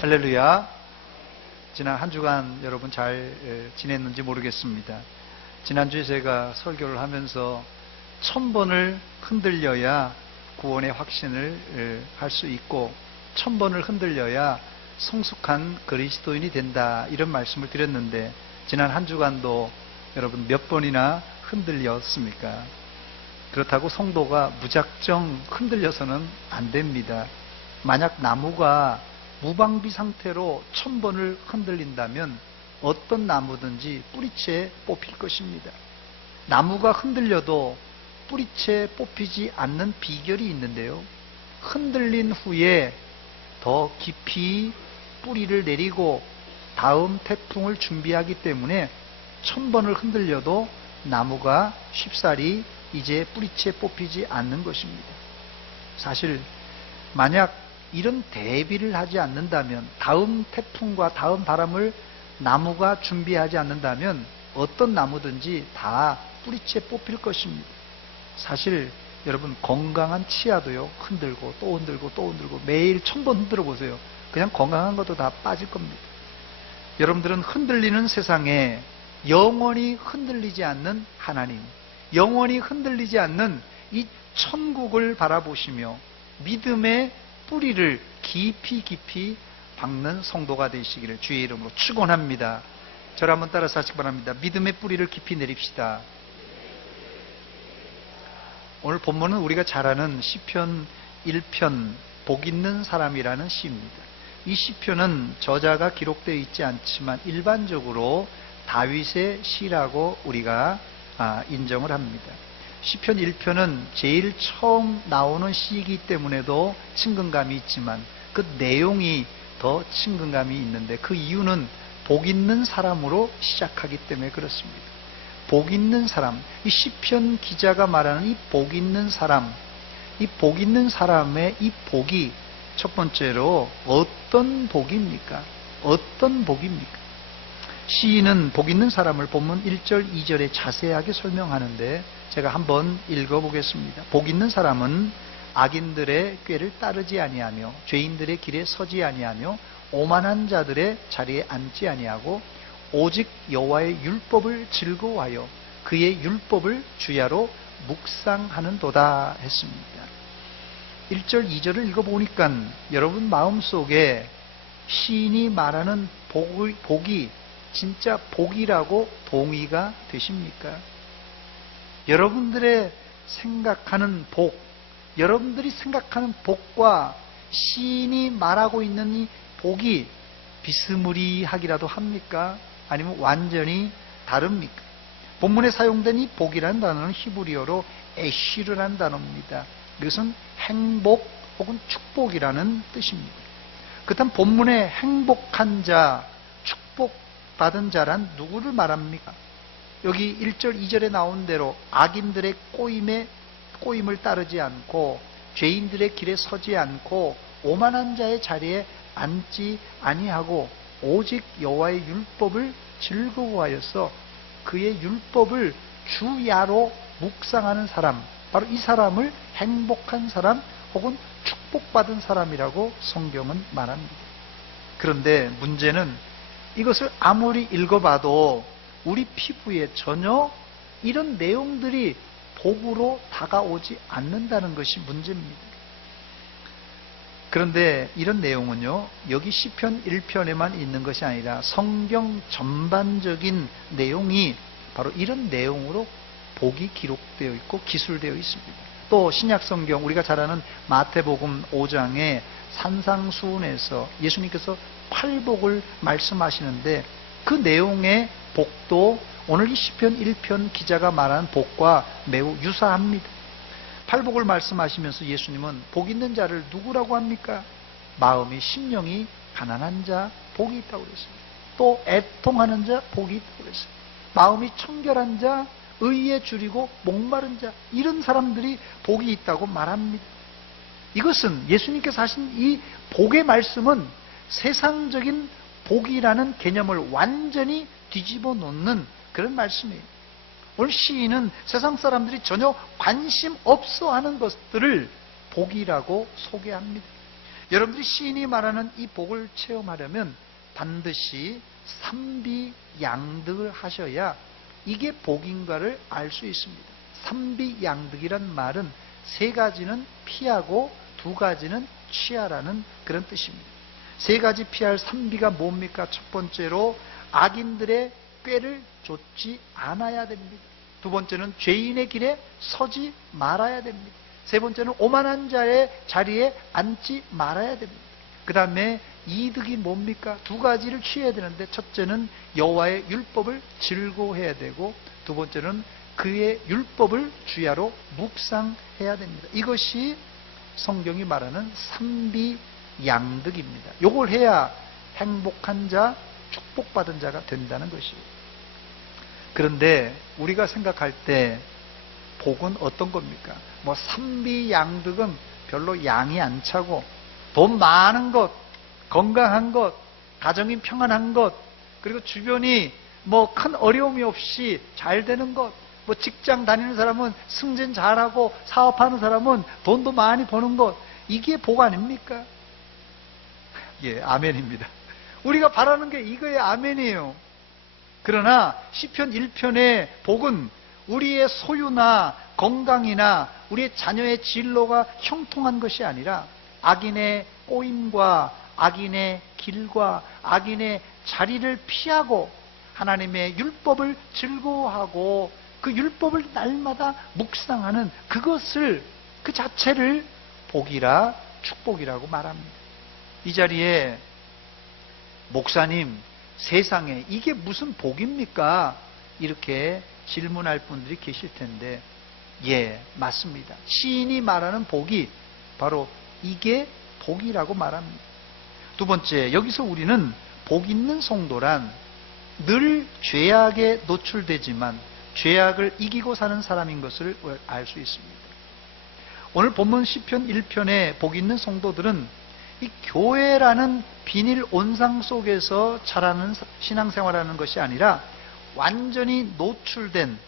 할렐루야. 지난 한 주간 여러분 잘 지냈는지 모르겠습니다. 지난주에 제가 설교를 하면서 1000번을 흔들려야 구원의 확신을 할 수 있고 1000번을 흔들려야 성숙한 그리스도인이 된다, 이런 말씀을 드렸는데, 지난 한 주간도 여러분 몇 번이나 흔들렸습니까? 그렇다고 성도가 무작정 흔들려서는 안 됩니다. 만약 나무가 무방비 상태로 1000번을 흔들린다면 어떤 나무든지 뿌리채 뽑힐 것입니다. 나무가 흔들려도 뿌리채 뽑히지 않는 비결이 있는데요, 흔들린 후에 더 깊이 뿌리를 내리고 다음 태풍을 준비하기 때문에 1000번을 흔들려도 나무가 쉽사리 이제 뿌리채 뽑히지 않는 것입니다. 사실 만약 이런 대비를 하지 않는다면, 다음 태풍과 다음 바람을 나무가 준비하지 않는다면 어떤 나무든지 다 뿌리채 뽑힐 것입니다. 사실 여러분, 건강한 치아도요, 흔들고 또 흔들고 또 흔들고 매일 1000번 흔들어 보세요. 그냥 건강한 것도 다 빠질 겁니다. 여러분들은 흔들리는 세상에 영원히 흔들리지 않는 하나님, 영원히 흔들리지 않는 이 천국을 바라보시며 믿음의 뿌리를 깊이 깊이 박는 성도가 되시기를 주의 이름으로 축원합니다. 저를 한번 따라서 하시기 바랍니다. 믿음의 뿌리를 깊이 내립시다. 오늘 본문은 우리가 잘 아는 시편 1편 복 있는 사람이라는 시입니다. 이 시편은 저자가 기록되어 있지 않지만 일반적으로 다윗의 시라고 우리가 인정을 합니다. 시편 1편은 제일 처음 나오는 시이기 때문에도 친근감이 있지만 그 내용이 더 친근감이 있는데, 그 이유는 복 있는 사람으로 시작하기 때문에 그렇습니다. 복 있는 사람, 이 시편 기자가 말하는 이 복 있는 사람, 이 복 있는 사람의 이 복이 첫 번째로 어떤 복입니까? 어떤 복입니까? 시인은 복 있는 사람을 본문 1절, 2절에 자세하게 설명하는데 제가 한번 읽어보겠습니다. 복 있는 사람은 악인들의 꾀를 따르지 아니하며 죄인들의 길에 서지 아니하며 오만한 자들의 자리에 앉지 아니하고 오직 여호와의 율법을 즐거워하여 그의 율법을 주야로 묵상하는도다 했습니다. 1절, 2절을 읽어보니까 여러분 마음속에 시인이 말하는 복이 진짜 복이라고 동의가 되십니까? 여러분들의 생각하는 복, 여러분들이 생각하는 복과 시인이 말하고 있는 이 복이 비스무리하기라도 합니까? 아니면 완전히 다릅니까? 본문에 사용된 이 복이라는 단어는 히브리어로 에쉬르라는 단어입니다. 이것은 행복 혹은 축복이라는 뜻입니다. 그렇다면 본문에 행복한 자, 축복받은 자란 누구를 말합니까? 여기 1절, 2절에 나온 대로 악인들의 꼬임을 따르지 않고 죄인들의 길에 서지 않고 오만한 자의 자리에 앉지 아니하고 오직 여호와의 율법을 즐거워하여서 그의 율법을 주야로 묵상하는 사람, 바로 이 사람을 행복한 사람 혹은 축복받은 사람이라고 성경은 말합니다. 그런데 문제는 이것을 아무리 읽어봐도 우리 피부에 전혀 이런 내용들이 복으로 다가오지 않는다는 것이 문제입니다. 그런데 이런 내용은요, 여기 시편 1편에만 있는 것이 아니라 성경 전반적인 내용이 바로 이런 내용으로 복이 기록되어 있고 기술되어 있습니다. 또 신약 성경, 우리가 잘 아는 마태복음 5장의 산상수훈에서 예수님께서 팔복을 말씀하시는데 그 내용의 복도 오늘 이 시편 1편 기자가 말하는 복과 매우 유사합니다. 팔복을 말씀하시면서 예수님은 복 있는 자를 누구라고 합니까? 마음이 심령이 가난한 자 복이 있다고 그랬습니다. 또 애통하는 자 복이 있다고 그랬습니다. 마음이 청결한 자, 의에 줄이고 목마른 자, 이런 사람들이 복이 있다고 말합니다. 이것은 예수님께서 하신 이 복의 말씀은 세상적인 복이라는 개념을 완전히 뒤집어 놓는 그런 말씀이에요. 오늘 시인은 세상 사람들이 전혀 관심 없어 하는 것들을 복이라고 소개합니다. 여러분들이 시인이 말하는 이 복을 체험하려면 반드시 삼비양득을 하셔야 이게 복인가를 알 수 있습니다. 삼비양득이란 말은 세 가지는 피하고 두 가지는 취하라는 그런 뜻입니다. 세 가지 피할 삼비가 뭡니까? 첫 번째로 악인들의 꾀를 좇지 않아야 됩니다. 두 번째는 죄인의 길에 서지 말아야 됩니다. 세 번째는 오만한 자의 자리에 앉지 말아야 됩니다. 그 다음에 이득이 뭡니까? 두 가지를 취해야 되는데, 첫째는 여호와의 율법을 즐거워해야 되고, 두 번째는 그의 율법을 주야로 묵상해야 됩니다. 이것이 성경이 말하는 삼비양득입니다. 이걸 해야 행복한 자, 축복받은 자가 된다는 것이에요. 그런데 우리가 생각할 때 복은 어떤 겁니까? 뭐 삼비양득은 별로 양이 안 차고, 돈 많은 것, 건강한 것, 가정이 평안한 것, 그리고 주변이 뭐 큰 어려움이 없이 잘 되는 것, 뭐 직장 다니는 사람은 승진 잘하고 사업하는 사람은 돈도 많이 버는 것, 이게 복 아닙니까? 예, 아멘입니다. 우리가 바라는 게 이거의 아멘이에요. 그러나 시편 1편의 복은 우리의 소유나 건강이나 우리의 자녀의 진로가 형통한 것이 아니라 악인의 꼬임과 악인의 길과 악인의 자리를 피하고 하나님의 율법을 즐거워하고 그 율법을 날마다 묵상하는 그것을, 그 자체를 복이라, 축복이라고 말합니다. 이 자리에 목사님, 세상에 이게 무슨 복입니까? 이렇게 질문할 분들이 계실 텐데, 예, 맞습니다. 시인이 말하는 복이 바로 이게 복이라고 말합니다. 두 번째, 여기서 우리는 복 있는 성도란 늘 죄악에 노출되지만 죄악을 이기고 사는 사람인 것을 알 수 있습니다. 오늘 본문 시편 1편의 복 있는 성도들은 이 교회라는 비닐 온상 속에서 자라는 신앙생활하는 것이 아니라 완전히 노출된,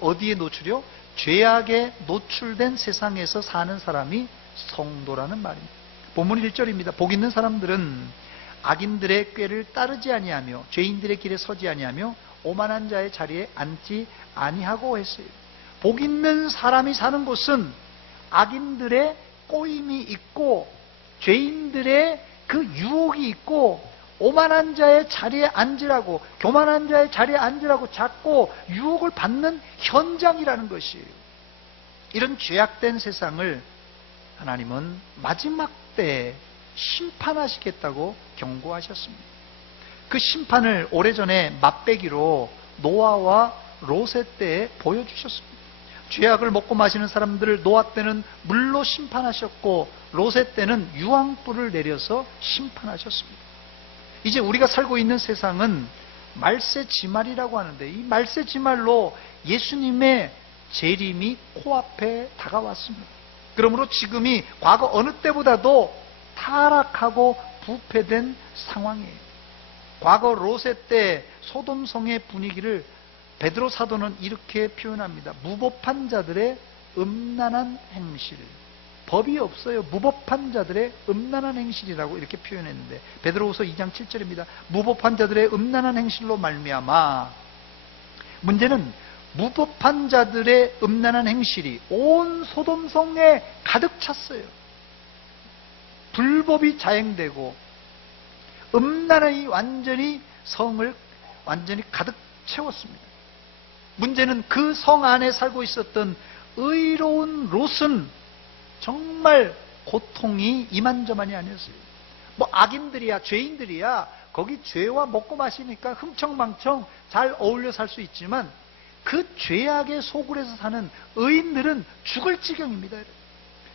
어디에 노출이요? 죄악에 노출된 세상에서 사는 사람이 성도라는 말입니다. 본문 1절입니다. 복 있는 사람들은 악인들의 꾀를 따르지 아니하며 죄인들의 길에 서지 아니하며 오만한 자의 자리에 앉지 아니하고 했어요. 복 있는 사람이 사는 곳은 악인들의 꼬임이 있고 죄인들의 그 유혹이 있고 오만한 자의 자리에 앉으라고, 교만한 자의 자리에 앉으라고 자꾸 유혹을 받는 현장이라는 것이에요. 이런 죄악된 세상을 하나님은 마지막 때에 심판하시겠다고 경고하셨습니다. 그 심판을 오래전에 맛배기로 노아와 롯의 때에 보여주셨습니다. 죄악을 먹고 마시는 사람들을 노아 때는 물로 심판하셨고 롯의 때는 유황불을 내려서 심판하셨습니다. 이제 우리가 살고 있는 세상은 말세지말이라고 하는데, 이 말세지말로 예수님의 재림이 코앞에 다가왔습니다. 그러므로 지금이 과거 어느 때보다도 타락하고 부패된 상황이에요. 과거 롯의 때 소돔성의 분위기를 베드로 사도는 이렇게 표현합니다. 무법한 자들의 음란한 행실. 법이 없어요. 무법한 자들의 음란한 행실이라고 이렇게 표현했는데, 베드로후서 2장 7절입니다. 무법한 자들의 음란한 행실로 말미암아. 문제는 무법한 자들의 음란한 행실이 온 소돔성에 가득 찼어요. 불법이 자행되고 음란이 완전히 성을 완전히 가득 채웠습니다. 문제는 그 성 안에 살고 있었던 의로운 롯은 정말 고통이 이만저만이 아니었어요. 뭐 악인들이야, 죄인들이야, 거기 죄와 먹고 마시니까 흥청망청 잘 어울려 살 수 있지만 그 죄악의 소굴에서 사는 의인들은 죽을 지경입니다.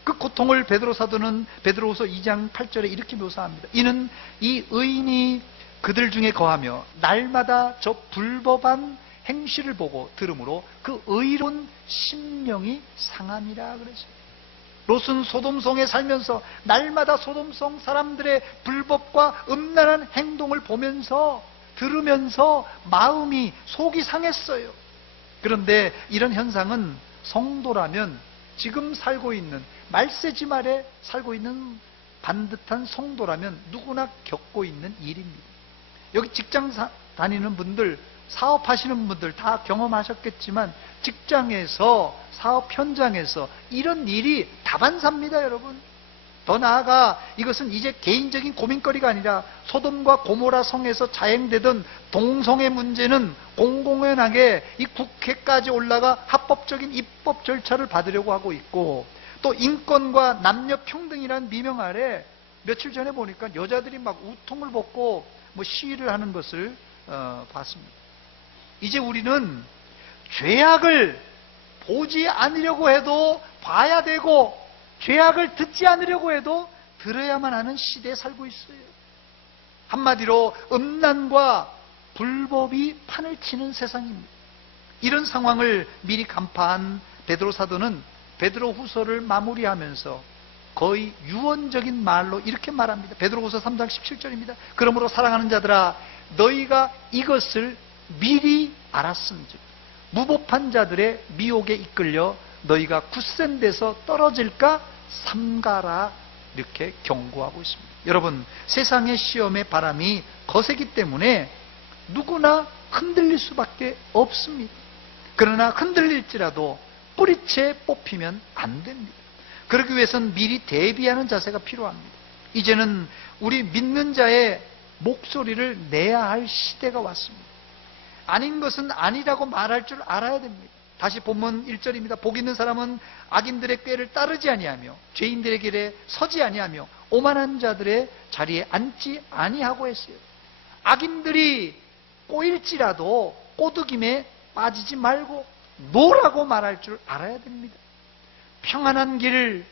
그 고통을 베드로 사도는 베드로후서 2장 8절에 이렇게 묘사합니다. 이는 이 의인이 그들 중에 거하며 날마다 저 불법한 행실을 보고 들으므로 그 의로운 심령이 상함이라 그랬어요. 롯은 소돔성에 살면서 날마다 소돔성 사람들의 불법과 음란한 행동을 보면서 들으면서 마음이 속이 상했어요. 그런데 이런 현상은 성도라면 지금 살고 있는 말세지말에 살고 있는 반듯한 성도라면 누구나 겪고 있는 일입니다. 여기 직장 다니는 분들, 사업하시는 분들 다 경험하셨겠지만 직장에서, 사업 현장에서 이런 일이 다반사입니다, 여러분. 더 나아가 이것은 이제 개인적인 고민거리가 아니라 소돔과 고모라 성에서 자행되던 동성애 문제는 공공연하게 이 국회까지 올라가 합법적인 입법 절차를 받으려고 하고 있고, 또 인권과 남녀 평등이라는 미명 아래 며칠 전에 보니까 여자들이 막 우통을 벗고 뭐 시위를 하는 것을 봤습니다. 이제 우리는 죄악을 보지 않으려고 해도 봐야 되고, 죄악을 듣지 않으려고 해도 들어야만 하는 시대에 살고 있어요. 한마디로 음란과 불법이 판을 치는 세상입니다. 이런 상황을 미리 간파한 베드로 사도는 베드로 후서를 마무리하면서 거의 유언적인 말로 이렇게 말합니다. 베드로후서 3장 17절입니다. 그러므로 사랑하는 자들아, 너희가 이것을 미리 알았은즉 무법한 자들의 미혹에 이끌려 너희가 굳센 데서 떨어질까 삼가라, 이렇게 경고하고 있습니다. 여러분, 세상의 시험의 바람이 거세기 때문에 누구나 흔들릴 수밖에 없습니다. 그러나 흔들릴지라도 뿌리채 뽑히면 안 됩니다. 그러기 위해서는 미리 대비하는 자세가 필요합니다. 이제는 우리 믿는 자의 목소리를 내야 할 시대가 왔습니다. 아닌 것은 아니라고 말할 줄 알아야 됩니다. 다시 본문 1절입니다. 복 있는 사람은 악인들의 꾀를 따르지 아니하며 죄인들의 길에 서지 아니하며 오만한 자들의 자리에 앉지 아니하고 했어요. 악인들이 꼬일지라도 꼬드김에 빠지지 말고 노라고 말할 줄 알아야 됩니다. 평안한 길,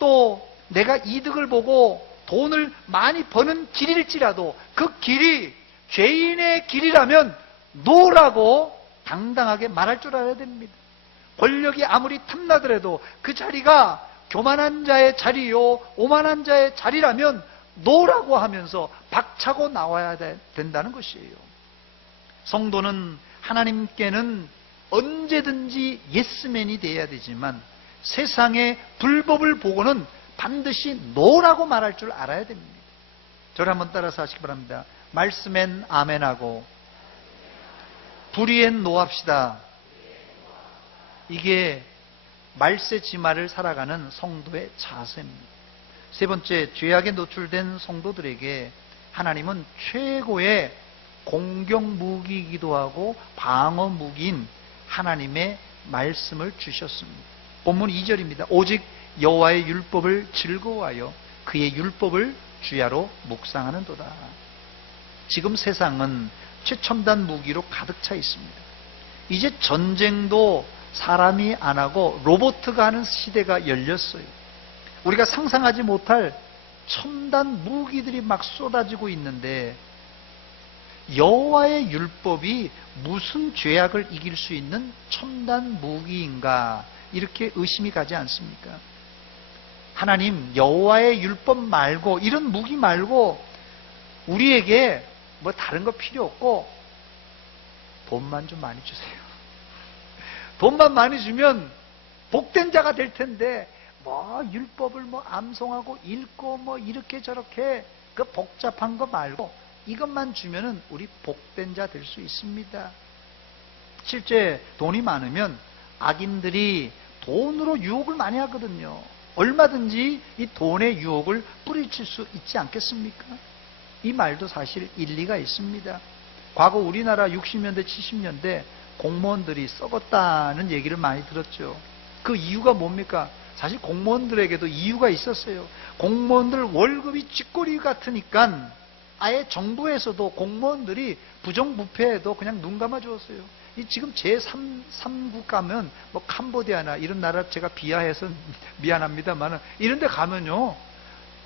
또 내가 이득을 보고 돈을 많이 버는 길일지라도 그 길이 죄인의 길이라면 노라고 당당하게 말할 줄 알아야 됩니다. 권력이 아무리 탐나더라도 그 자리가 교만한 자의 자리요, 오만한 자의 자리라면 노라고 하면서 박차고 나와야 된다는 것이에요. 성도는 하나님께는 언제든지 예스맨이 돼야 되지만 세상의 불법을 보고는 반드시 노라고 말할 줄 알아야 됩니다. 저를 한번 따라서 하시기 바랍니다. 말씀엔 아멘하고 불의엔 노합시다. 이게 말세지마를 살아가는 성도의 자세입니다. 세 번째, 죄악에 노출된 성도들에게 하나님은 최고의 공격 무기이기도 하고 방어 무기인 하나님의 말씀을 주셨습니다. 본문 2절입니다. 오직 여호와의 율법을 즐거워하여 그의 율법을 주야로 묵상하는도다. 지금 세상은 최첨단 무기로 가득 차 있습니다. 이제 전쟁도 사람이 안 하고 로봇가 하는 시대가 열렸어요. 우리가 상상하지 못할 첨단 무기들이 막 쏟아지고 있는데 여호와의 율법이 무슨 죄악을 이길 수 있는 첨단 무기인가, 이렇게 의심이 가지 않습니까? 하나님, 여호와의 율법 말고, 이런 무기 말고 우리에게 뭐 다른 거 필요 없고 돈만 좀 많이 주세요. 돈만 많이 주면 복된 자가 될 텐데 뭐 율법을 뭐 암송하고 읽고 뭐 이렇게 저렇게 그 복잡한 거 말고 이것만 주면은 우리 복된 자 될 수 있습니다. 실제 돈이 많으면 악인들이 돈으로 유혹을 많이 하거든요. 얼마든지 이 돈의 유혹을 뿌리칠 수 있지 않겠습니까? 이 말도 사실 일리가 있습니다. 과거 우리나라 60년대, 70년대 공무원들이 썩었다는 얘기를 많이 들었죠. 그 이유가 뭡니까? 사실 공무원들에게도 이유가 있었어요. 공무원들 월급이 쥐꼬리 같으니까 아예 정부에서도 공무원들이 부정부패에도 그냥 눈 감아 주었어요. 지금 제3국 가면 뭐 캄보디아나 이런 나라 제가 비하해서 미안합니다만 이런 데 가면요,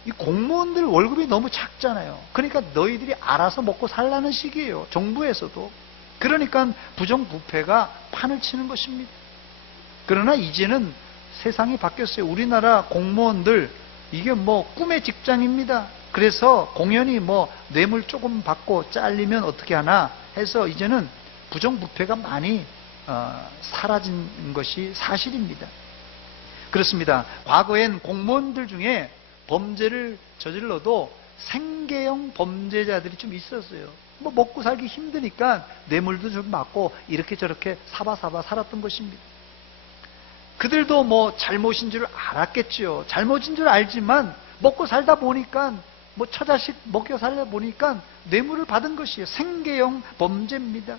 이 공무원들 월급이 너무 작잖아요. 그러니까 너희들이 알아서 먹고 살라는 식이에요. 정부에서도. 그러니까 부정부패가 판을 치는 것입니다. 그러나 이제는 세상이 바뀌었어요. 우리나라 공무원들 이게 뭐 꿈의 직장입니다. 그래서 공연히 뭐 뇌물 조금 받고 잘리면 어떻게 하나 해서 이제는 부정부패가 많이 사라진 것이 사실입니다. 그렇습니다. 과거엔 공무원들 중에 범죄를 저질러도 생계형 범죄자들이 좀 있었어요. 뭐 먹고 살기 힘드니까 뇌물도 좀 받고 이렇게 저렇게 사바사바 살았던 것입니다. 그들도 뭐 잘못인 줄 알았겠죠. 잘못인 줄 알지만 먹고 살다 보니까 뭐 처자식 먹여 살다 보니까 뇌물을 받은 것이에요. 생계형 범죄입니다.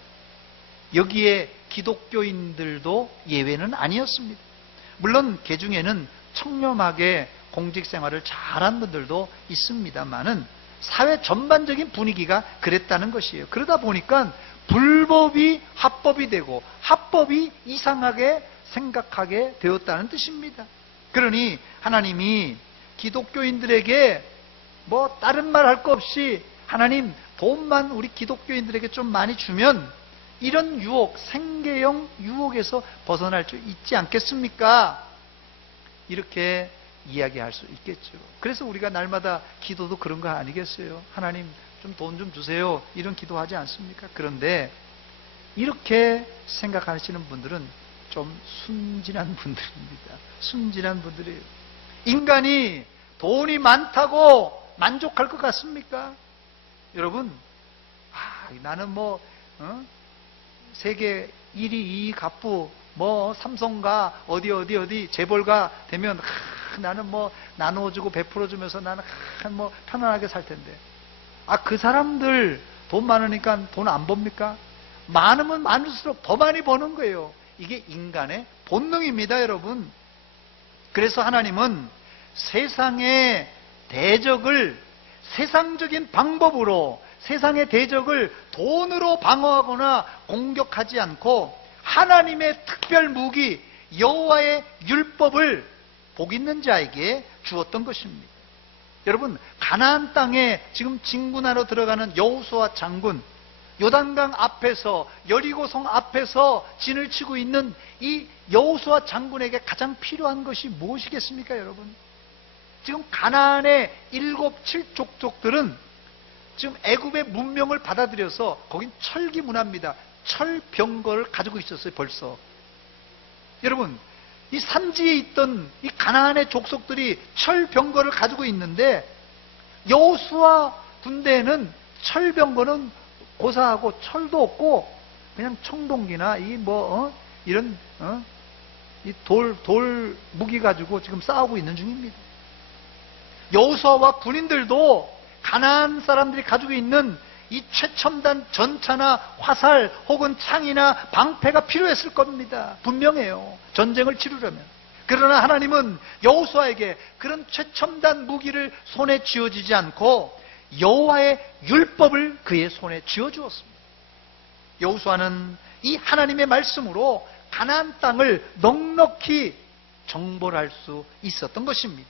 여기에 기독교인들도 예외는 아니었습니다. 물론 그 중에는 청렴하게 공직생활을 잘한 분들도 있습니다만은 사회 전반적인 분위기가 그랬다는 것이에요. 그러다 보니까 불법이 합법이 되고 합법이 이상하게 생각하게 되었다는 뜻입니다. 그러니 하나님이 기독교인들에게 뭐 다른 말 할 거 없이 하나님 돈만 우리 기독교인들에게 좀 많이 주면 이런 유혹, 생계형 유혹에서 벗어날 수 있지 않겠습니까? 이렇게 이야기할 수 있겠죠. 그래서 우리가 날마다 기도도 그런 거 아니겠어요? 하나님 좀 돈 좀 주세요. 이런 기도하지 않습니까? 그런데 이렇게 생각하시는 분들은 좀 순진한 분들입니다. 순진한 분들이에요. 인간이 돈이 많다고 만족할 것 같습니까? 여러분, 나는 뭐 세계 1위 2위 갑부 뭐 삼성가 어디 재벌가 되면 나는 뭐 나눠주고 베풀어주면서 나는 뭐 편안하게 살 텐데, 그 사람들 돈 많으니까 돈 안 법니까? 많으면 많을수록 더 많이 버는 거예요. 이게 인간의 본능입니다, 여러분. 그래서 하나님은 세상의 대적을 세상적인 방법으로, 세상의 대적을 돈으로 방어하거나 공격하지 않고 하나님의 특별 무기 여호와의 율법을 복 있는 자에게 주었던 것입니다. 여러분, 가나안 땅에 지금 진군하러 들어가는 여호수아 장군, 요단강 앞에서, 여리고성 앞에서 진을 치고 있는 이 여호수아 장군에게 가장 필요한 것이 무엇이겠습니까, 여러분? 지금 가나안의 7, 7족족들은 지금 애굽의 문명을 받아들여서 거긴 철기 문화입니다. 철병거를 가지고 있었어요, 벌써. 여러분, 이 산지에 있던 이 가나안의 족속들이 철병거를 가지고 있는데 여호수아 군대에는 철병거는 고사하고 철도 없고 그냥 청동기나 이런 이 돌 무기 가지고 지금 싸우고 있는 중입니다. 여호수아와 군인들도 가나안 사람들이 가지고 있는 이 최첨단 전차나 화살 혹은 창이나 방패가 필요했을 겁니다. 분명해요. 전쟁을 치르려면. 그러나 하나님은 여호수아에게 그런 최첨단 무기를 손에 쥐어주지 않고 여호와의 율법을 그의 손에 쥐어주었습니다. 여호수아는 이 하나님의 말씀으로 가나안 땅을 넉넉히 정벌할 수 있었던 것입니다.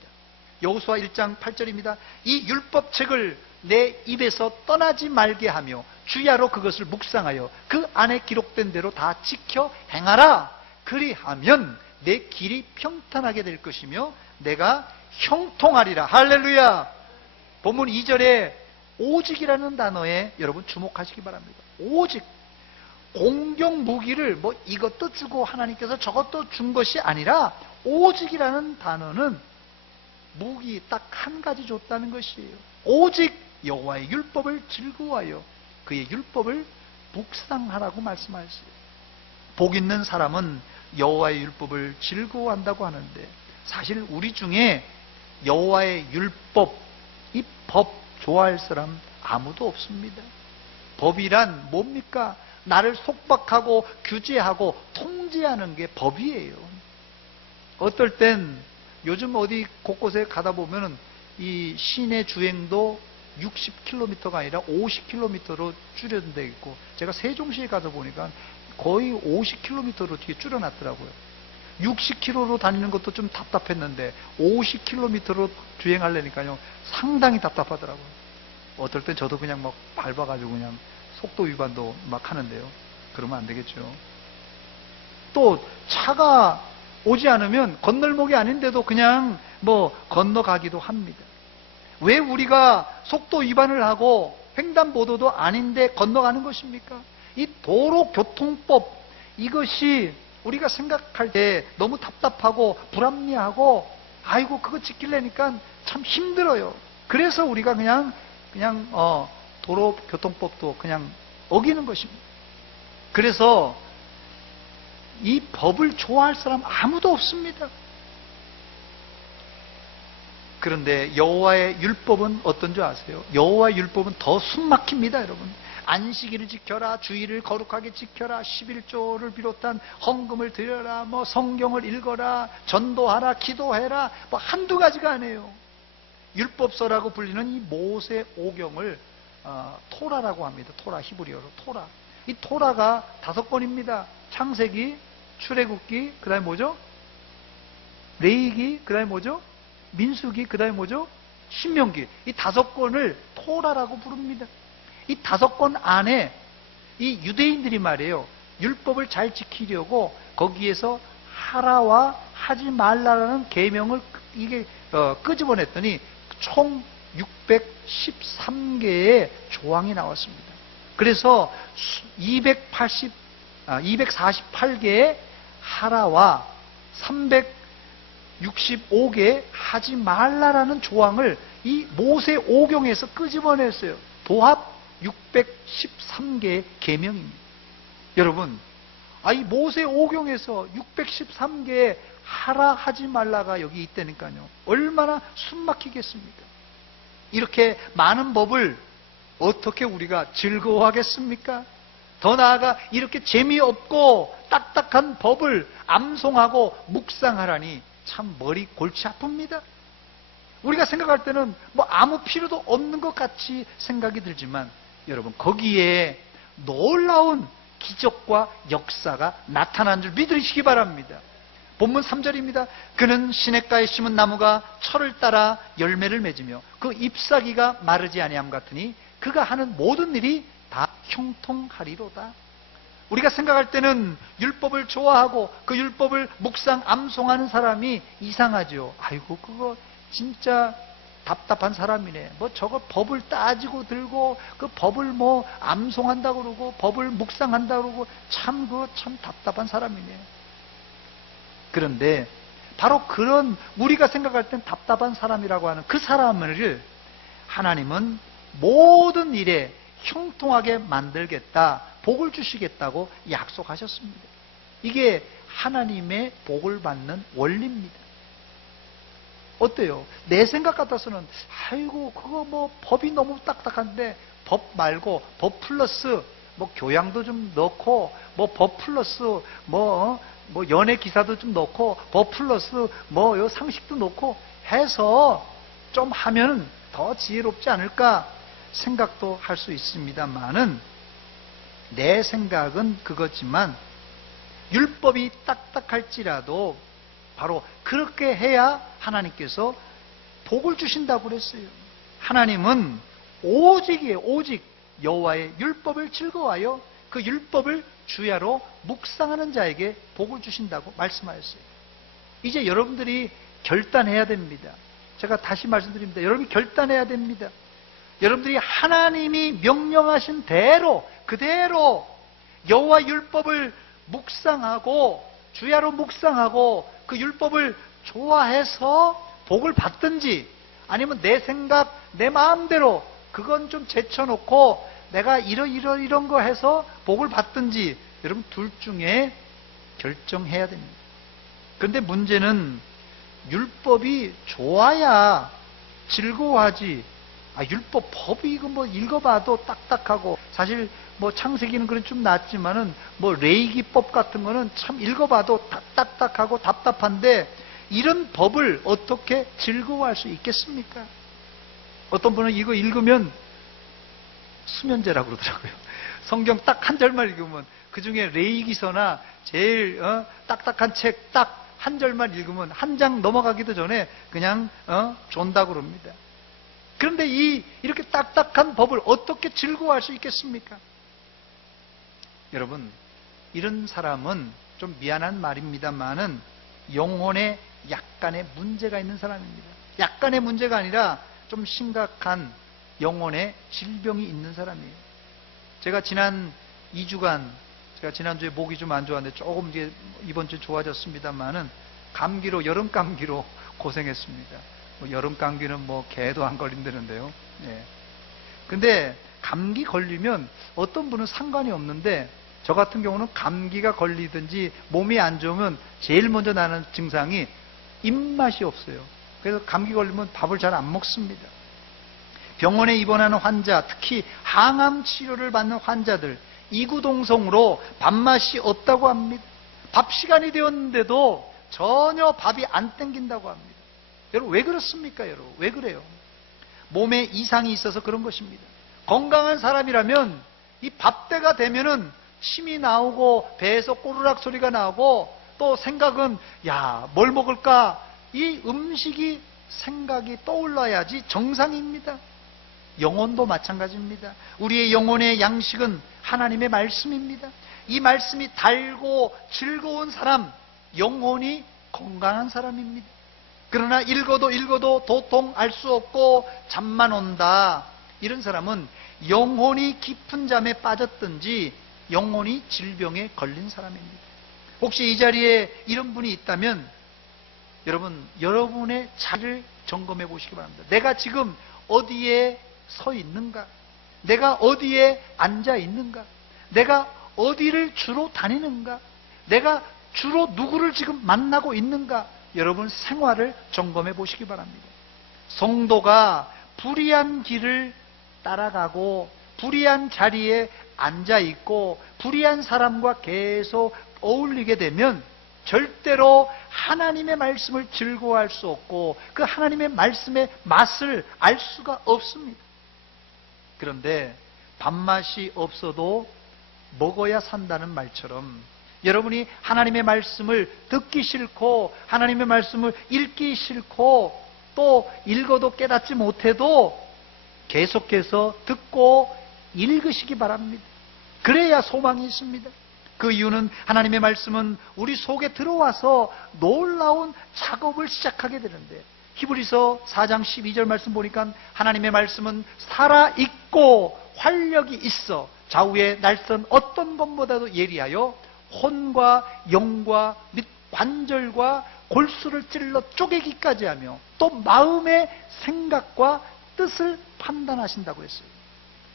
여호수아 1장 8절입니다. 이 율법책을 내 입에서 떠나지 말게 하며 주야로 그것을 묵상하여 그 안에 기록된 대로 다 지켜 행하라. 그리하면 내 길이 평탄하게 될 것이며 내가 형통하리라. 할렐루야. 본문 2절에 오직이라는 단어에 여러분 주목하시기 바랍니다. 오직. 공격 무기를 뭐 이것도 주고 하나님께서 저것도 준 것이 아니라 오직이라는 단어는 무기 딱 한 가지 줬다는 것이에요. 오직 여호와의 율법을 즐거워하여 그의 율법을 묵상하라고 말씀하셨어요. 복 있는 사람은 여호와의 율법을 즐거워한다고 하는데 사실 우리 중에 여호와의 율법, 이 법 좋아할 사람 아무도 없습니다. 법이란 뭡니까? 나를 속박하고 규제하고 통제하는 게 법이에요. 어떨 땐 요즘 어디 곳곳에 가다 보면은 이 시내 주행도 60km가 아니라 50km로 줄여진 데 있고, 제가 세종시에 가다 보니까 거의 50km로 뒤에 줄여놨더라고요. 60km로 다니는 것도 좀 답답했는데 50km로 주행하려니까요 상당히 답답하더라고요. 어떨 땐 저도 그냥 막 밟아가지고 그냥 속도 위반도 막 하는데요. 그러면 안 되겠죠. 또 차가 오지 않으면 건널목이 아닌데도 그냥 뭐 건너가기도 합니다. 왜 우리가 속도 위반을 하고 횡단보도도 아닌데 건너가는 것입니까? 이 도로교통법, 이것이 우리가 생각할 때 너무 답답하고 불합리하고 아이고 그거 지키려니까 참 힘들어요. 그래서 우리가 그냥 도로교통법도 그냥 어기는 것입니다. 그래서 이 법을 좋아할 사람 아무도 없습니다. 그런데 여호와의 율법은 어떤 줄 아세요? 여호와의 율법은 더 숨막힙니다, 여러분. 안식일을 지켜라, 주일을 거룩하게 지켜라, 11조를 비롯한 헌금을 드려라, 뭐 성경을 읽어라, 전도하라, 기도해라, 뭐 한두 가지가 아니에요. 율법서라고 불리는 이 모세 오경을 토라라고 합니다. 토라, 히브리어로 토라. 이 토라가 5권입니다. 창세기, 출애굽기, 그 다음에 뭐죠? 레위기, 그 다음에 뭐죠? 민수기, 그 다음에 뭐죠? 신명기. 이 5권을 토라라고 부릅니다. 이 5권 안에 이 유대인들이 말이에요, 율법을 잘 지키려고 거기에서 하라와 하지 말라라는 계명을 이게 끄집어냈더니 총 613개의 조항이 나왔습니다. 그래서 248개의 하라와 365개의 하지 말라라는 조항을 이 모세 오경에서 끄집어냈어요. 도합 613개의 계명입니다. 여러분, 이 모세 오경에서 613개의 하라 하지 말라가 여기 있다니까요. 얼마나 숨막히겠습니까? 이렇게 많은 법을 어떻게 우리가 즐거워하겠습니까? 더 나아가 이렇게 재미없고 딱딱한 법을 암송하고 묵상하라니 참 머리 골치 아픕니다. 우리가 생각할 때는 뭐 아무 필요도 없는 것 같이 생각이 들지만 여러분, 거기에 놀라운 기적과 역사가 나타난 줄 믿으시기 바랍니다. 본문 3절입니다. 그는 시냇가에 심은 나무가 철을 따라 열매를 맺으며 그 잎사귀가 마르지 아니함 같으니 그가 하는 모든 일이 다 형통하리로다. 우리가 생각할 때는 율법을 좋아하고 그 율법을 묵상 암송하는 사람이 이상하죠. 아이고 그거 진짜 답답한 사람이네. 뭐 저거 법을 따지고 들고 그 법을 뭐 암송한다고 그러고 법을 묵상한다고 그러고 참 그거 참 답답한 사람이네. 그런데 바로 그런 우리가 생각할 땐 답답한 사람이라고 하는 그 사람을 하나님은 모든 일에 형통하게 만들겠다, 복을 주시겠다고 약속하셨습니다. 이게 하나님의 복을 받는 원리입니다. 어때요? 내 생각 같아서는 아이고 그거 뭐 법이 너무 딱딱한데 법 말고 법 플러스 뭐 교양도 좀 넣고 뭐 법 플러스 뭐 연예 기사도 좀 넣고 법 플러스 뭐 요 상식도 넣고 해서 좀 하면 더 지혜롭지 않을까 생각도 할 수 있습니다만은 내 생각은 그거지만 율법이 딱딱할지라도 바로 그렇게 해야 하나님께서 복을 주신다고 그랬어요. 하나님은 오직이에요. 오직 여호와의 율법을 즐거워하여 그 율법을 주야로 묵상하는 자에게 복을 주신다고 말씀하셨어요. 이제 여러분들이 결단해야 됩니다. 제가 다시 말씀드립니다. 여러분이 결단해야 됩니다. 여러분들이 하나님이 명령하신 대로 그대로 여호와 율법을 묵상하고 주야로 묵상하고 그 율법을 좋아해서 복을 받든지 아니면 내 생각 내 마음대로 그건 좀 제쳐놓고 내가 이런 거 해서 복을 받든지 여러분 둘 중에 결정해야 됩니다. 그런데 문제는 율법이 좋아야 즐거워하지. 율법 법이 이거 뭐 읽어봐도 딱딱하고 사실 뭐 창세기는 그런 좀 낫지만은 뭐 레위기법 같은 거는 참 읽어봐도 딱딱하고 답답한데 이런 법을 어떻게 즐거워할 수 있겠습니까? 어떤 분은 이거 읽으면 수면제라고 그러더라고요. 성경 딱 한 절만 읽으면 그 중에 레위기서나 제일 딱딱한 책 딱 한 절만 읽으면 한 장 넘어가기도 전에 그냥 존다고 그럽니다. 그런데 이렇게 딱딱한 법을 어떻게 즐거워할 수 있겠습니까? 여러분, 이런 사람은 좀 미안한 말입니다만은 영혼에 약간의 문제가 있는 사람입니다. 약간의 문제가 아니라 좀 심각한 영혼에 질병이 있는 사람이에요. 제가 지난 2주간 제가 지난주에 목이 좀 안 좋았는데 조금 이제 이번 주에 좋아졌습니다만은 감기로 여름 감기로 고생했습니다. 여름 감기는 개도 안 걸린다는데요. 예. 근데 감기 걸리면 어떤 분은 상관이 없는데, 저 같은 경우는 감기가 걸리든지 몸이 안 좋으면 제일 먼저 나는 증상이 입맛이 없어요. 그래서 감기 걸리면 밥을 잘 안 먹습니다. 병원에 입원하는 환자, 특히 항암 치료를 받는 환자들, 이구동성으로 밥맛이 없다고 합니다. 밥 시간이 되었는데도 전혀 밥이 안 땡긴다고 합니다. 여러분, 왜 그렇습니까? 여러분, 왜 그래요? 몸에 이상이 있어서 그런 것입니다. 건강한 사람이라면 이 밥때가 되면은 침이 나오고 배에서 꼬르락 소리가 나오고, 또 생각은 뭘 먹을까? 이 음식이 생각이 떠올라야지 정상입니다. 영혼도 마찬가지입니다. 우리의 영혼의 양식은 하나님의 말씀입니다. 이 말씀이 달고 즐거운 사람, 영혼이 건강한 사람입니다. 그러나 읽어도 도통 알 수 없고 잠만 온다, 이런 사람은 영혼이 깊은 잠에 빠졌든지 영혼이 질병에 걸린 사람입니다. 혹시 이 자리에 이런 분이 있다면 여러분의 자리를 점검해 보시기 바랍니다. 내가 지금 어디에 서 있는가? 내가 어디에 앉아 있는가? 내가 어디를 주로 다니는가? 내가 주로 누구를 지금 만나고 있는가? 여러분 생활을 점검해 보시기 바랍니다. 성도가 불의한 길을 따라가고 불의한 자리에 앉아 있고 불의한 사람과 계속 어울리게 되면 절대로 하나님의 말씀을 즐거워할 수 없고 그 하나님의 말씀의 맛을 알 수가 없습니다. 그런데 밥맛이 없어도 먹어야 산다는 말처럼, 여러분이 하나님의 말씀을 듣기 싫고 하나님의 말씀을 읽기 싫고 또 읽어도 깨닫지 못해도 계속해서 듣고 읽으시기 바랍니다. 그래야 소망이 있습니다. 그 이유는 하나님의 말씀은 우리 속에 들어와서 놀라운 작업을 시작하게 되는데, 히브리서 4장 12절 말씀 보니까 하나님의 말씀은 살아있고 활력이 있어 좌우에 날선 어떤 것보다도 예리하여 혼과 영과 및 관절과 골수를 찔러 쪼개기까지 하며 또 마음의 생각과 뜻을 판단하신다고 했어요.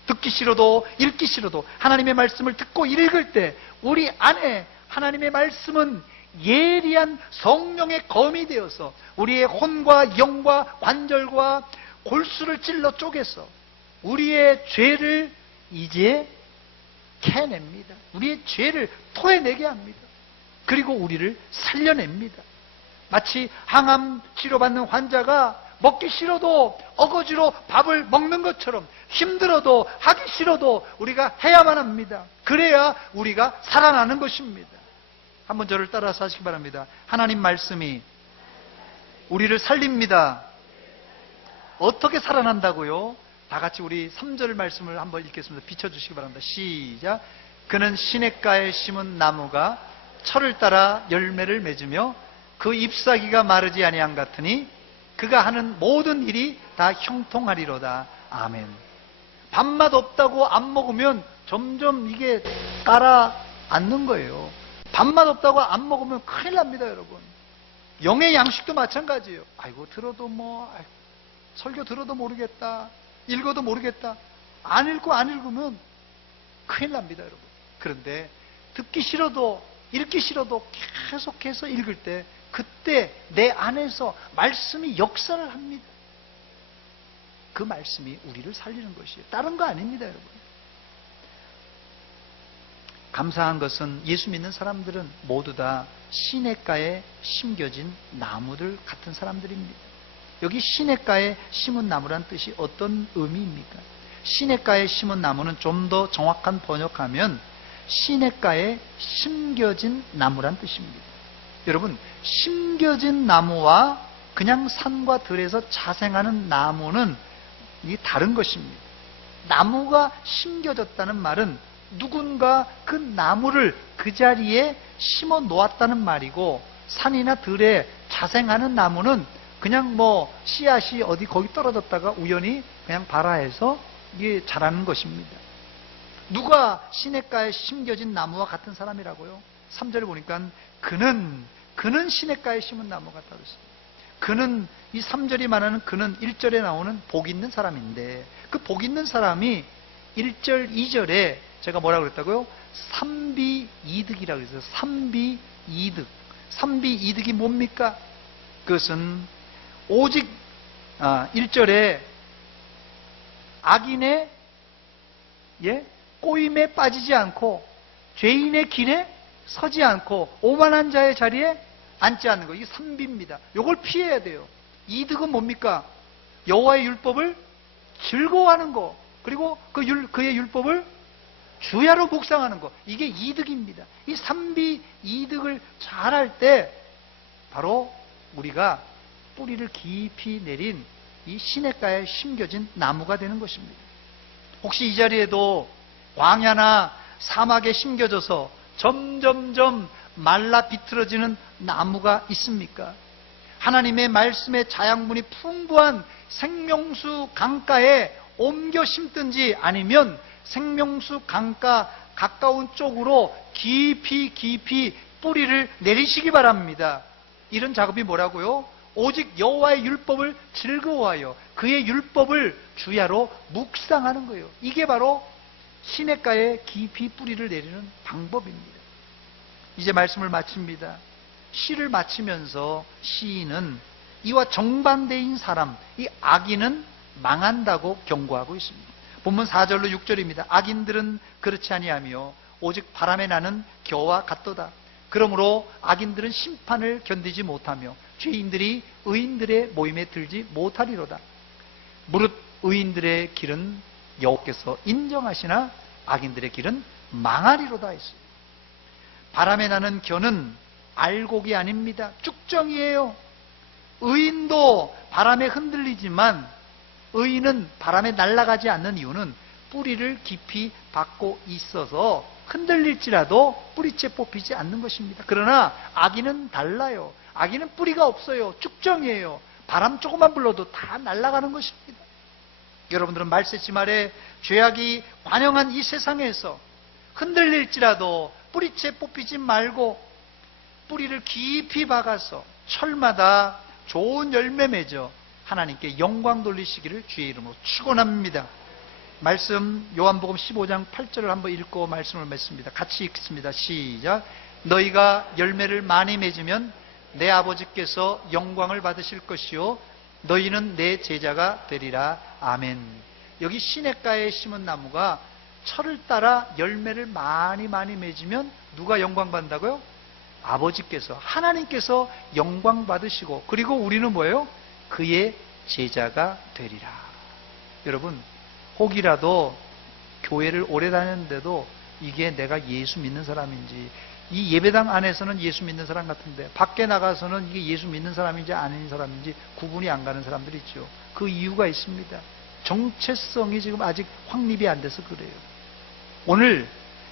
듣기 싫어도 읽기 싫어도 하나님의 말씀을 듣고 읽을 때 우리 안에 하나님의 말씀은 예리한 성령의 검이 되어서 우리의 혼과 영과 관절과 골수를 찔러 쪼개서 우리의 죄를 이제 캐냅니다. 우리의 죄를 토해내게 합니다. 그리고 우리를 살려냅니다. 마치 항암 치료받는 환자가 먹기 싫어도 어거지로 밥을 먹는 것처럼 힘들어도 하기 싫어도 우리가 해야만 합니다. 그래야 우리가 살아나는 것입니다. 한번 저를 따라서 하시기 바랍니다. 하나님 말씀이 우리를 살립니다. 어떻게 살아난다고요? 다 같이 우리 3절 말씀을 한번 읽겠습니다. 비춰주시기 바랍니다. 시작. 그는 시냇가에 심은 나무가 철을 따라 열매를 맺으며 그 잎사귀가 마르지 아니함 같으니 그가 하는 모든 일이 다 형통하리로다. 아멘. 밥맛 없다고 안 먹으면 점점 이게 가라앉는 거예요. 밥맛 없다고 안 먹으면 큰일 납니다, 여러분. 영의 양식도 마찬가지예요. 아이고 들어도 설교 들어도 모르겠다, 읽어도 모르겠다. 안 읽고 안 읽으면 큰일 납니다, 여러분. 그런데 듣기 싫어도 읽기 싫어도 계속해서 읽을 때 그때 내 안에서 말씀이 역사를 합니다. 그 말씀이 우리를 살리는 것이에요. 다른 거 아닙니다, 여러분. 감사한 것은 예수 믿는 사람들은 모두 다 시냇가에 심겨진 나무들 같은 사람들입니다. 여기 시냇가에 심은 나무란 뜻이 어떤 의미입니까? 시냇가에 심은 나무는 좀 더 정확한 번역하면 시냇가에 심겨진 나무란 뜻입니다. 여러분, 심겨진 나무와 그냥 산과 들에서 자생하는 나무는 이게 다른 것입니다. 나무가 심겨졌다는 말은 누군가 그 나무를 그 자리에 심어 놓았다는 말이고, 산이나 들에 자생하는 나무는 그냥 씨앗이 어디 거기 떨어졌다가 우연히 그냥 발아해서 이게 자라는 것입니다. 누가 시냇가에 심겨진 나무와 같은 사람이라고요? 3절에 보니까 그는 시냇가에 심은 나무 같다고 했습니다. 그는, 이 3절이 말하는 그는 1절에 나오는 복 있는 사람인데, 그 복 있는 사람이 1절, 2절에 제가 뭐라고 그랬다고요? 삼비이득이라고 했어요. 삼비이득. 삼비이득이 뭡니까? 그것은 오직 1절에 악인의 꼬임에 빠지지 않고 죄인의 길에 서지 않고 오만한 자의 자리에 앉지 않는 거. 이게 삼비입니다. 이걸 피해야 돼요. 이득은 뭡니까? 여호와의 율법을 즐거워하는 거, 그리고 그의 율법을 주야로 묵상하는 거. 이게 이득입니다. 이 삼비 이득을 잘할 때 바로 우리가 뿌리를 깊이 내린 이 시냇가에 심겨진 나무가 되는 것입니다. 혹시 이 자리에도 광야나 사막에 심겨져서 점점점 말라 비틀어지는 나무가 있습니까? 하나님의 말씀의 자양분이 풍부한 생명수 강가에 옮겨 심든지, 아니면 생명수 강가 가까운 쪽으로 깊이 뿌리를 내리시기 바랍니다. 이런 작업이 뭐라고요? 오직 여호와의 율법을 즐거워하여 그의 율법을 주야로 묵상하는 거예요. 이게 바로 시냇가에 깊이 뿌리를 내리는 방법입니다. 이제 말씀을 마칩니다. 시를 마치면서 시인은 이와 정반대인 사람, 이 악인은 망한다고 경고하고 있습니다. 본문 4절로 6절입니다. 악인들은 그렇지 아니하며 오직 바람에 나는 겨와 같도다. 그러므로 악인들은 심판을 견디지 못하며 죄인들이 의인들의 모임에 들지 못하리로다. 무릇 의인들의 길은 여호와께서 인정하시나 악인들의 길은 망하리로다 했어요. 바람에 나는 겨는 알곡이 아닙니다. 쭉정이에요. 의인도 바람에 흔들리지만 의인은 바람에 날아가지 않는 이유는 뿌리를 깊이 받고 있어서 흔들릴지라도 뿌리채 뽑히지 않는 것입니다. 그러나 악인은 달라요. 악인은 뿌리가 없어요. 쭉정이에요. 바람 조금만 불러도 다 날아가는 것입니다. 여러분들은 말세지 말에 죄악이 관영한 이 세상에서 흔들릴지라도 뿌리채 뽑히지 말고 뿌리를 깊이 박아서 철마다 좋은 열매 맺어 하나님께 영광 돌리시기를 주의 이름으로 축원합니다. 말씀 요한복음 15장 8절을 한번 읽고 말씀을 맺습니다. 같이 읽습니다. 시작. 너희가 열매를 많이 맺으면 내 아버지께서 영광을 받으실 것이요 너희는 내 제자가 되리라. 아멘. 여기 시냇가에 심은 나무가 철을 따라 열매를 많이 맺으면 누가 영광 받는다고요? 아버지께서, 하나님께서 영광 받으시고, 그리고 우리는 뭐예요? 그의 제자가 되리라. 여러분, 혹이라도 교회를 오래 다녔는데도 이게 내가 예수 믿는 사람인지, 이 예배당 안에서는 예수 믿는 사람 같은데 밖에 나가서는 이게 예수 믿는 사람인지 아닌 사람인지 구분이 안 가는 사람들이 있죠. 그 이유가 있습니다. 정체성이 지금 아직 확립이 안 돼서 그래요. 오늘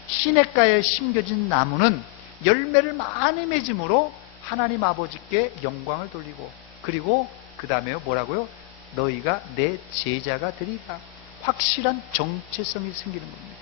시냇가에 심겨진 나무는 열매를 많이 맺음으로 하나님 아버지께 영광을 돌리고, 그리고 그 다음에 뭐라고요? 너희가 내 제자가 되리라. 확실한 정체성이 생기는 겁니다.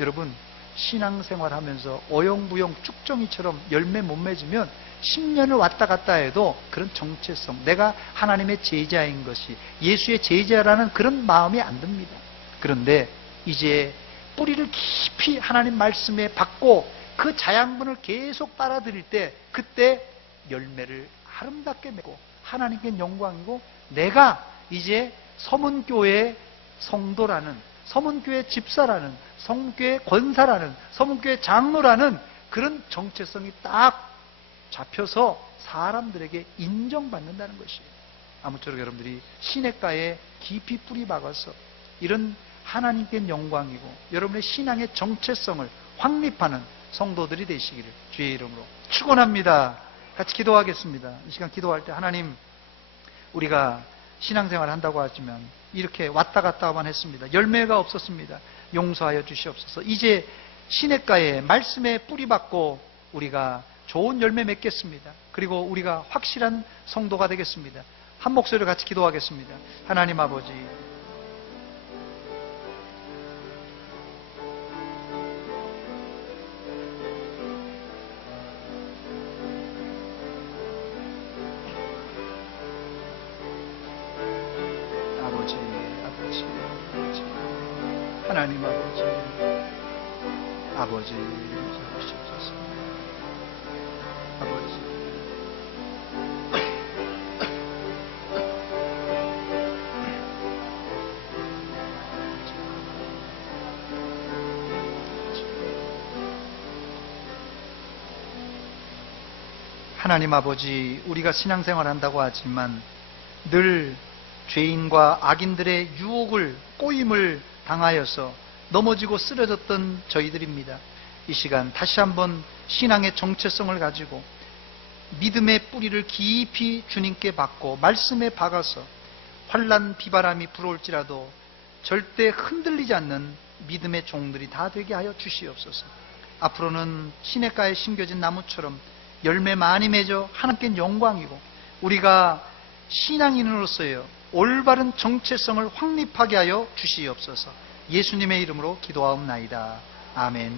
여러분, 신앙생활 하면서 어영부영 쭉정이처럼 열매 못 맺으면 10년을 왔다 갔다 해도 그런 정체성, 내가 하나님의 제자인 것이, 예수의 제자라는 그런 마음이 안 듭니다. 그런데 이제 뿌리를 깊이 하나님 말씀에 받고 그 자양분을 계속 빨아들일 때, 그때 열매를 아름답게 맺고 하나님께 영광이고, 내가 이제 서문교회 성도라는, 서문교회 집사라는, 서문교회 권사라는, 서문교회 장로라는 그런 정체성이 딱 잡혀서 사람들에게 인정받는다는 것이에요. 아무쪼록 여러분들이 시냇가에 깊이 뿌리 박아서 이런 하나님께 영광이고 여러분의 신앙의 정체성을 확립하는 성도들이 되시기를 주의 이름으로 축원합니다. 같이 기도하겠습니다. 이 시간 기도할 때, 하나님, 우리가 신앙생활을 한다고 하지만 이렇게 왔다 갔다만 했습니다. 열매가 없었습니다. 용서하여 주시옵소서. 이제 시냇가에 말씀에 뿌리 박고 우리가 좋은 열매 맺겠습니다. 그리고 우리가 확실한 성도가 되겠습니다. 한 목소리로 같이 기도하겠습니다. 하나님 아버지, 하나님 아버지 잡으시옵소서. 아버지, 하나님 아버지, 우리가 신앙생활 한다고 하지만 늘 죄인과 악인들의 유혹을, 꼬임을 당하여서 넘어지고 쓰러졌던 저희들입니다. 이 시간 다시 한번 신앙의 정체성을 가지고 믿음의 뿌리를 깊이 주님께 받고 말씀에 박아서 환난 비바람이 불어올지라도 절대 흔들리지 않는 믿음의 종들이 다 되게 하여 주시옵소서. 앞으로는 시냇가에 심겨진 나무처럼 열매 많이 맺어 하나님께 영광이고, 우리가 신앙인으로서의 올바른 정체성을 확립하게 하여 주시옵소서. 예수님의 이름으로 기도하옵나이다. 아멘.